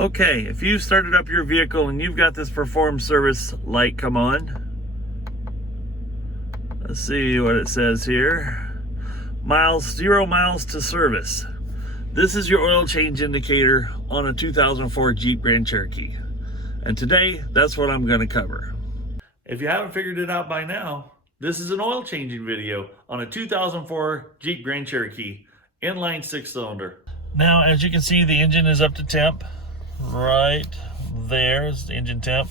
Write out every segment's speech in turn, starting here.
Okay, if you started up your vehicle and you've got this perform service light come on, let's see what it says here. 0 miles to service. This is your oil change indicator on a 2004 Jeep Grand Cherokee. And today, that's what I'm going to cover. If you haven't figured it out by now, this is an oil changing video on a 2004 Jeep Grand Cherokee inline 6-cylinder. Now, as you can see, the engine is up to temp. Right there is the engine temp.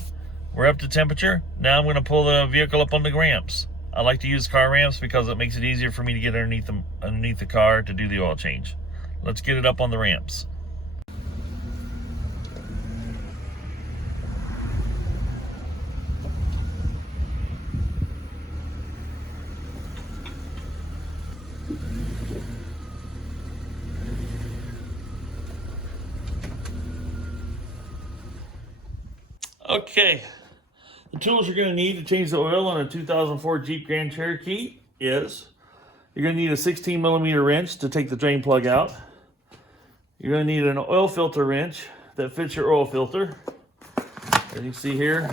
We're up to temperature. Now I'm going to pull the vehicle up on the ramps. I like to use car ramps because it makes it easier for me to get underneath the car to do the oil change. Let's get it up on the ramps. Okay, the tools you're going to need to change the oil on a 2004 Jeep Grand Cherokee is you're going to need a 16mm wrench to take the drain plug out. You're going to need an oil filter wrench that fits your oil filter. As you can see here,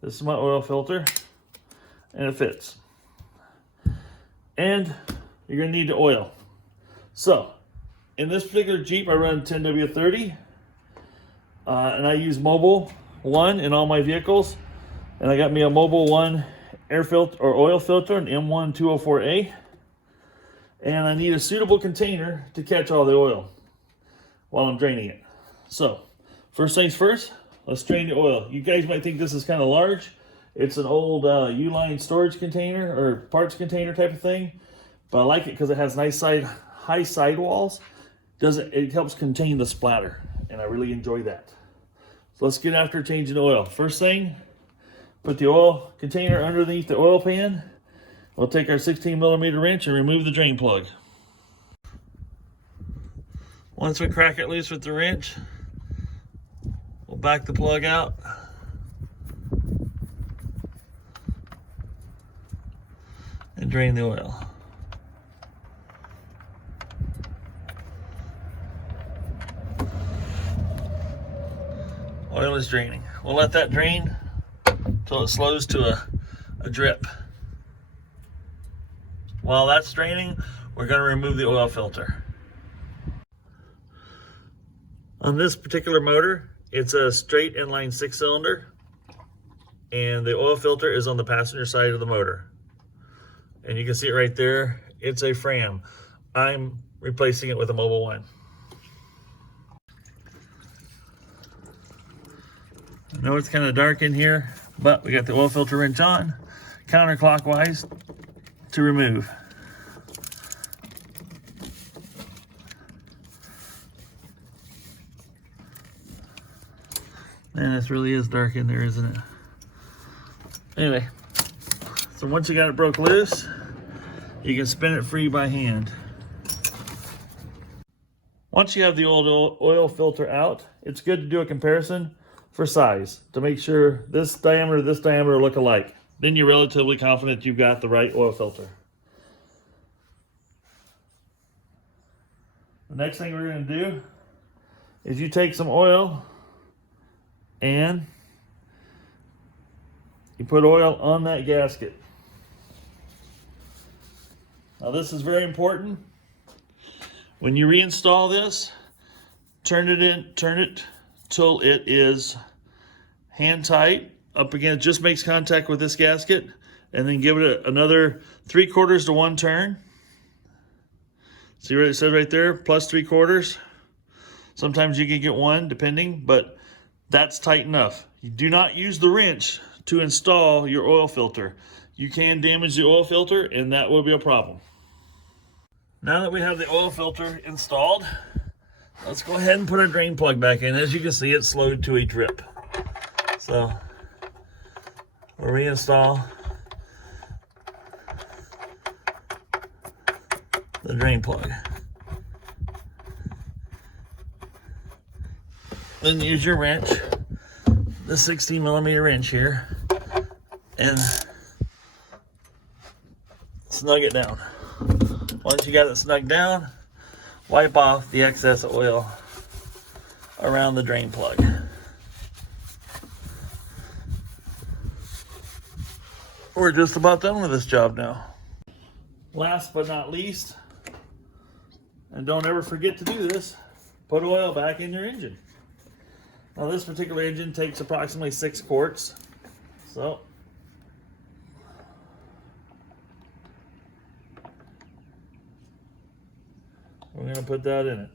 this is my oil filter, and it fits. And you're going to need the oil. So, in this particular Jeep, I run 10W30, and I use Mobile 1 in all my vehicles, and I got me a Mobile 1 air filter or oil filter, an M1 204A, and I need a suitable container to catch all the oil while I'm draining it. So first things first, let's drain the oil. You guys might think this is kind of large. It's an old U-line storage container or parts container type of thing, but I like it because it has nice high sidewalls. It helps contain the splatter, and I really enjoy that. So let's get after changing the oil. First thing, put the oil container underneath the oil pan. We'll take our 16mm wrench and remove the drain plug. Once we crack it loose with the wrench, we'll back the plug out. And drain the oil. Oil is draining. We'll let that drain until it slows to a drip. While that's draining, we're going to remove the oil filter. On this particular motor, it's a straight inline 6-cylinder, and the oil filter is on the passenger side of the motor. And you can see it right there. It's a Fram. I'm replacing it with a Mobile 1. I know it's kind of dark in here, but we got the oil filter wrench on, counterclockwise to remove. Man, this really is dark in there, isn't it? Anyway, so once you got it broke loose, you can spin it free by hand. Once you have the old oil filter out, it's good to do a comparison for size to make sure this diameter look alike. Then you're relatively confident you've got the right oil filter. The next thing we're going to do is you take some oil and you put oil on that gasket. Now this is very important. When you reinstall this, turn it till it is hand tight up again. It just makes contact with this gasket, and then give it another 3/4 to 1 turn. See what it says right there, plus 3/4. Sometimes you can get 1 depending, but that's tight enough. You do not use the wrench to install your oil filter. You can damage the oil filter, and that will be a problem. Now that we have the oil filter installed, let's go ahead and put our drain plug back in. As you can see, it's slowed to a drip. So we'll reinstall the drain plug. Then use your wrench, the 16mm wrench here, and snug it down. Once you got it snug down, wipe off the excess oil around the drain plug. We're just about done with this job now. Last but not least, and don't ever forget to do this, put oil back in your engine. Now this particular engine takes approximately 6 quarts. So we're going to put that in it.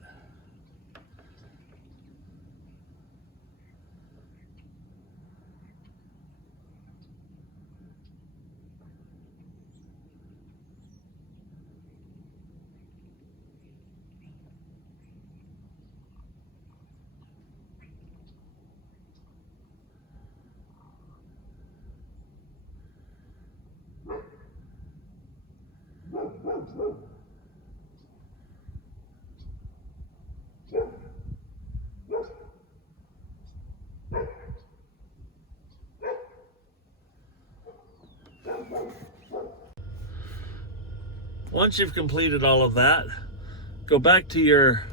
Once you've completed all of that, go back to your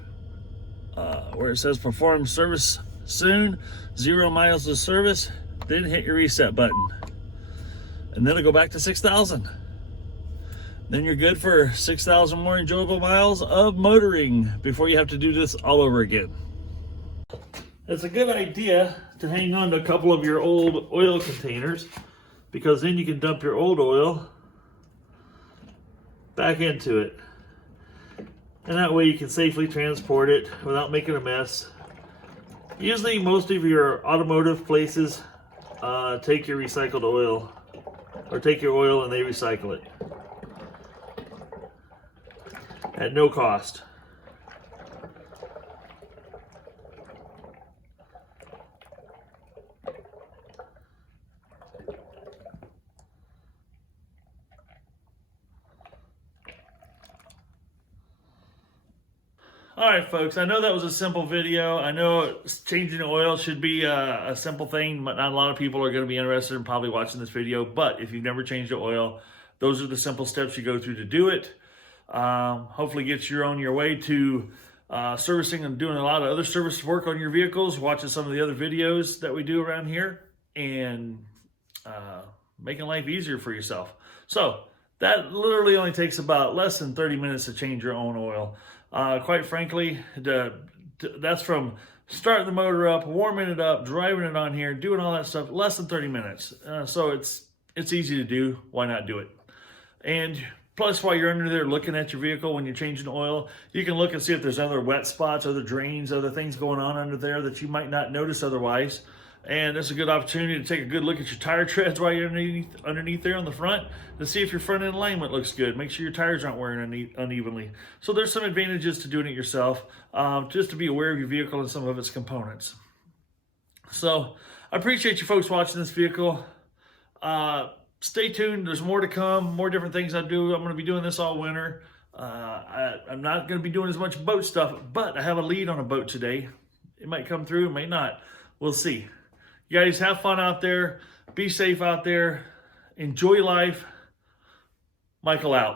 where it says perform service soon, 0 miles of service, then hit your reset button. And then it'll go back to 6,000. Then you're good for 6,000 more enjoyable miles of motoring before you have to do this all over again. It's a good idea to hang on to a couple of your old oil containers, because then you can dump your old oil back into it. And that way you can safely transport it without making a mess. Usually most of your automotive places take your recycled oil, or take your oil and they recycle it at no cost. All right, folks, I know that was a simple video. I know changing the oil should be a simple thing, but not a lot of people are going to be interested in probably watching this video. But if you've never changed the oil, those are the simple steps you go through to do it. Hopefully get you on your way to servicing and doing a lot of other service work on your vehicles, watching some of the other videos that we do around here, and making life easier for yourself. So that literally only takes about less than 30 minutes to change your own oil. Quite frankly, that's from starting the motor up, warming it up, driving it on here, doing all that stuff, less than 30 minutes. So it's easy to do. Why not do it? And plus, while you're under there looking at your vehicle when you're changing oil, you can look and see if there's other wet spots, other drains, other things going on under there that you might not notice otherwise. And it's a good opportunity to take a good look at your tire treads while you're underneath there on the front to see if your front end alignment looks good. Make sure your tires aren't wearing unevenly. So there's some advantages to doing it yourself, just to be aware of your vehicle and some of its components. So I appreciate you folks watching this vehicle. Stay tuned. There's more to come, more different things I do. I'm going to be doing this all winter. I'm not going to be doing as much boat stuff, but I have a lead on a boat today. It might come through, it might not. We'll see. You guys have fun out there. Be safe out there. Enjoy life. Michael out.